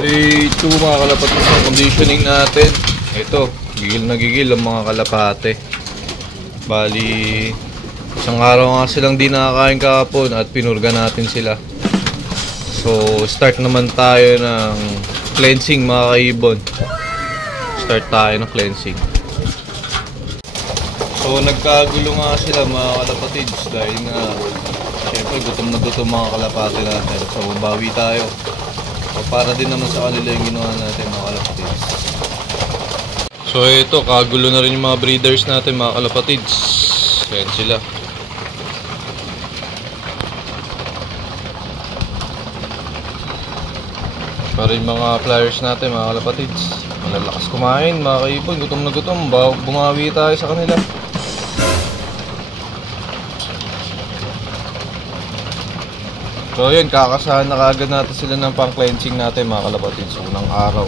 Day 2 mga kalapati sa conditioning natin. Ito, gigil na gigil ang mga kalapate. Bali, isang araw nga silang di nakakain kahapon at pinurga natin sila. So, start naman tayo ng cleansing mga kaibon. Start tayo ng cleansing. So, nagkagulo nga sila mga kalapatids dahil nga syempre gutom na gutom mga kalapate natin. So, bawi tayo. So, para din naman sa kanila yung ginawa natin mga kalapatids. So, ito, kagulo na rin yung mga breeders natin mga kalapatids. Ayan sila. Para yung mga flyers natin mga kalapatids. Malalakas kumain mga kaibon. Gutom na gutom. Bumawi tayo sa kanila. So yun, kakasahan na kagad natin sila ng pang-cleansing natin mga kalapatids. Unang araw.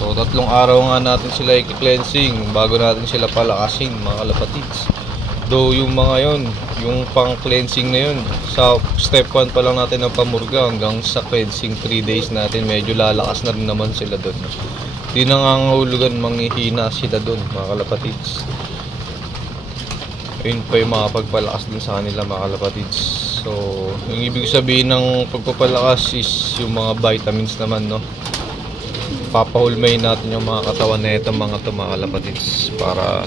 So 3 araw nga natin sila i-cleansing bago natin sila palakasin mga kalapatids. Though yung mga yun, yung pang-cleansing na yun, sa step 1 pa lang natin ang pamurga hanggang sa cleansing 3 days natin, medyo lalakas na rin naman sila doon. Di nangangahulugan manghihina sila doon mga kalapatids. Ayun pa yung mga pagpalakas din sa kanila mga kalapatids. So, yung ibig sabihin ng pagpapalakas is yung mga vitamins naman, no? Papahulmayin natin yung mga katawan na ito mga kalapatids para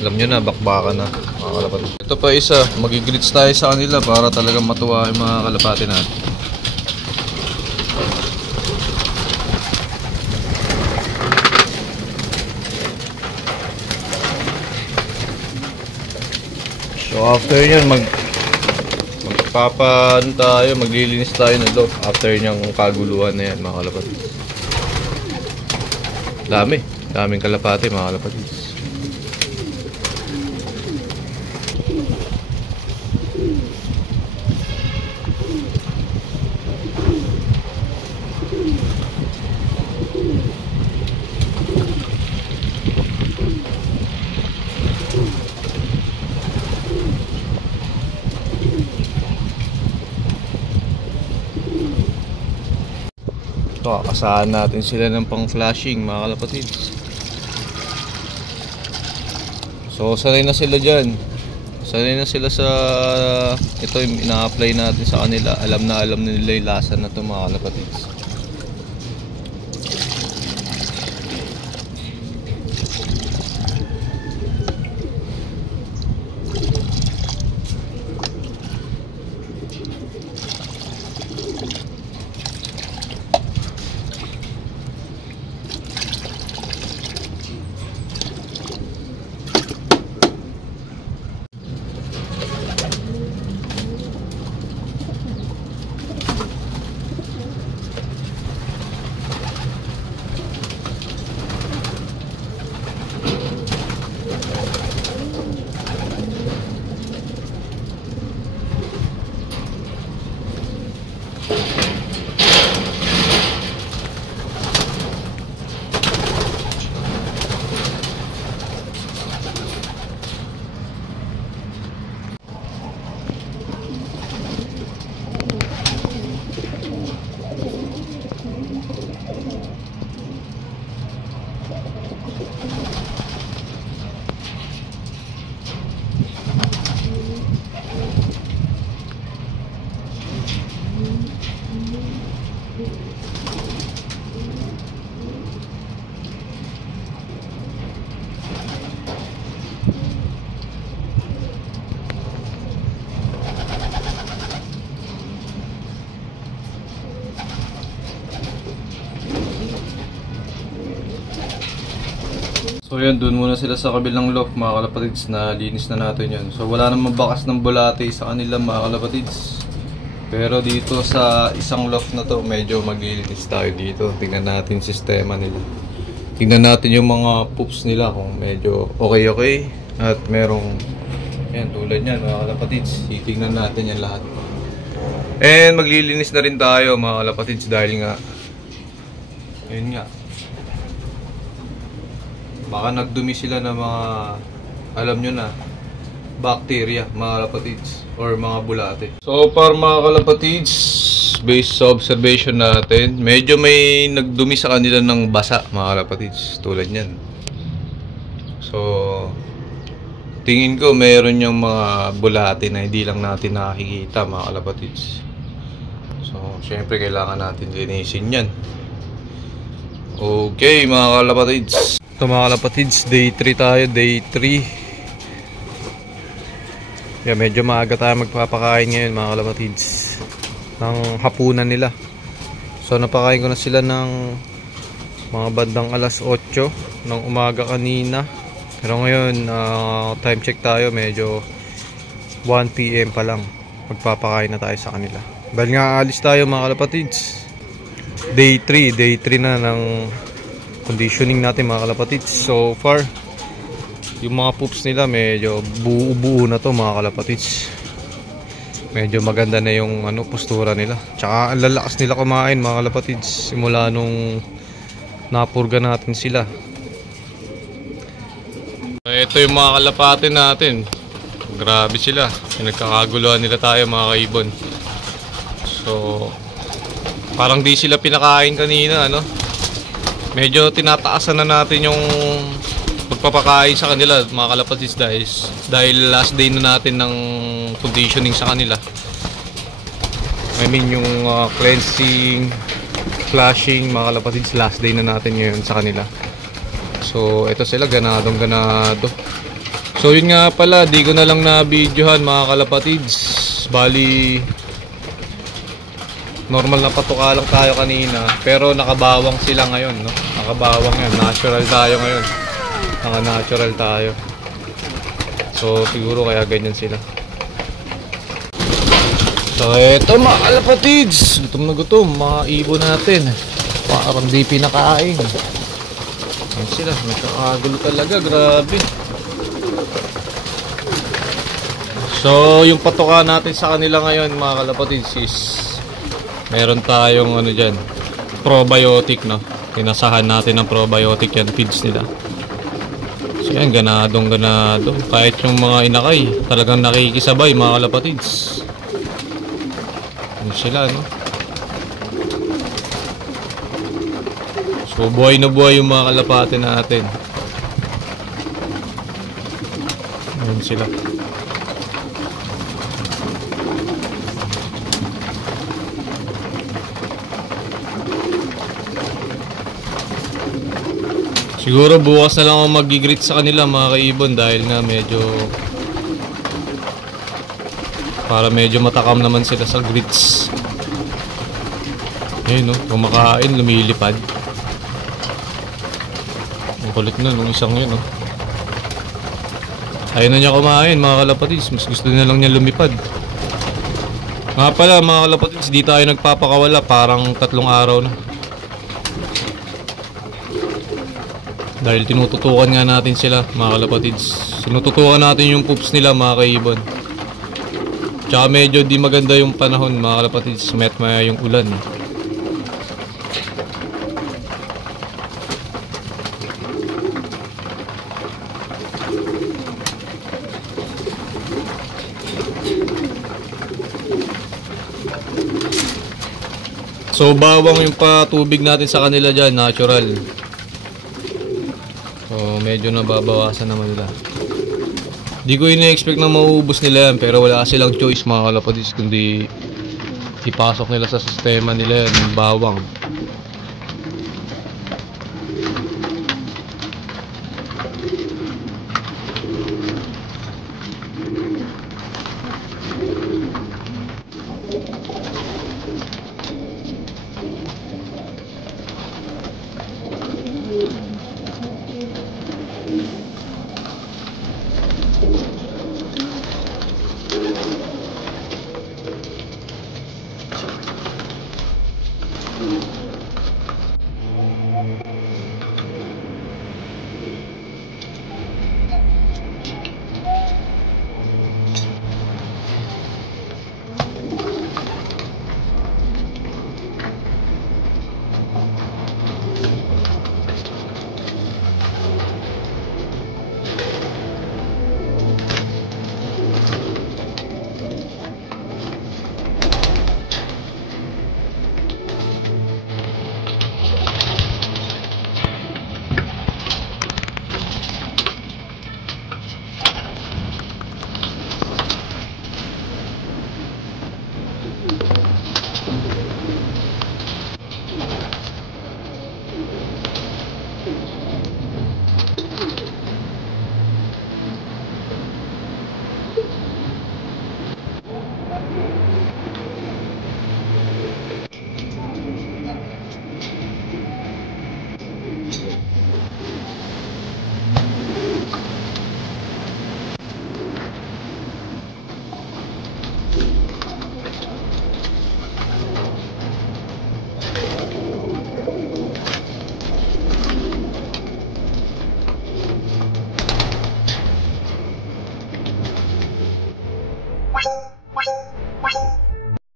alam nyo na, bakbakan na mga kalapatids. Ito pa isa, magigrits tayo sa kanila para talagang matuwa yung mga kalapati natin. So after nyan maglilinis tayo ng loob after nyang kaguluhan na yan mga kalapatids. Daming kalapati mga kalapatids. Ito, akasahan natin sila ng pang-flashing mga kalapatids. So, sanay na sila dyan. Sanay na sila sa ito yung ina-apply natin sa kanila. Alam na nila yung lasa na ito mga kalapatids. So yun, dun muna sila sa kabilang loft mga kalapatids na linis na natin yun. So wala namang bakas ng bulate sa kanila mga kalapatids. Pero dito sa isang loft na to, medyo maglilinis tayo dito. Tingnan natin sistema nila. Tingnan natin yung mga poops nila kung medyo okay. At merong, yan tulad yan mga kalapatids. Titingnan natin yan lahat. And maglilinis na rin tayo mga kalapatids dahil nga, yun nga, baka nagdumi sila ng mga, alam nyo na, bacteria, mga kalapatids, or mga bulate. So, para mga kalapatids, based sa observation natin, medyo may nagdumi sa kanila ng basa, mga kalapatids, tulad yan. So, tingin ko meron yung mga bulate na hindi lang natin nakikita, mga kalapatids. So, syempre kailangan natin linisin yan. Okay, mga kalapatids. Ito mga kalapatids, day 3 tayo, day 3. Yeah, medyo maaga tayo magpapakain ngayon mga kalapatids ng hapunan nila. So napakain ko na sila ng mga bandang alas 8 ng umaga kanina. Pero ngayon time check tayo, medyo 1 PM pa lang. Magpapakain na tayo sa kanila. Dahil nga alis tayo mga kalapatids. Day 3 na ng conditioning natin mga kalapatids. So far yung mga poops nila medyo buo-buo na to mga kalapatids. Medyo maganda na yung postura nila. Tsaka ang lalakas nila kumain mga kalapatids simula nung napurga natin sila. Ito yung mga kalapati natin. Grabe sila. Nagkakaguluhan nila tayo mga kaibon. So parang di sila pinakain kanina, medyo tinataasan na natin yung pagpapakain sa kanila mga kalapatids dahil last day na natin ng conditioning sa kanila. I mean yung cleansing, flushing mga kalapatids, last day na natin ngayon sa kanila. So ito sila, ganadong ganado. So yun nga pala, di ko na lang na videohan mga kalapatids. Bali normal na patuka lang tayo kanina, pero nakabawang sila ngayon, nakabawang yan, natural tayo ngayon. Naka-natural tayo. So siguro kaya ganyan sila. So eto mga kalapatids, gutom na gutom, mga ibon natin. Parang di pinakain. Ayan sila, nagkakagulo talaga, grabe. So yung patuka natin sa kanila ngayon mga kalapatids is meron tayong dyan, probiotic, tinasahan natin ng probiotic yan, feeds nila. So yan, ganadong ganado. Kahit yung mga inakay talagang nakikisabay mga kalapatids. Ano sila, So buhay na buhay yung mga kalapati natin. Ayan sila. Siguro bukas na lang ako mag-greet sa kanila mga kaibon dahil nga medyo matakam naman sila sa greets. Ayun kumakain, lumilipad. Ang kulit na nung isang yun Ayaw na niya kumain mga kalapatids, mas gusto na lang niya lumipad. Nga pala mga kalapatids, di tayo nagpapakawala, parang 3 araw na. Dahil tinututukan nga natin sila mga kalapatids. Tinututukan natin yung poops nila mga kaibon. Tsaka medyo di maganda yung panahon mga kalapatids. Maya yung ulan. So bawang yung patubig natin sa kanila dyan, natural. So medyo nababawasan naman nila. Di ko ina-expect na mauubos nila yan, pero wala silang choice mga kalapatids kundi ipasok nila sa sistema nila yan, yung bawang.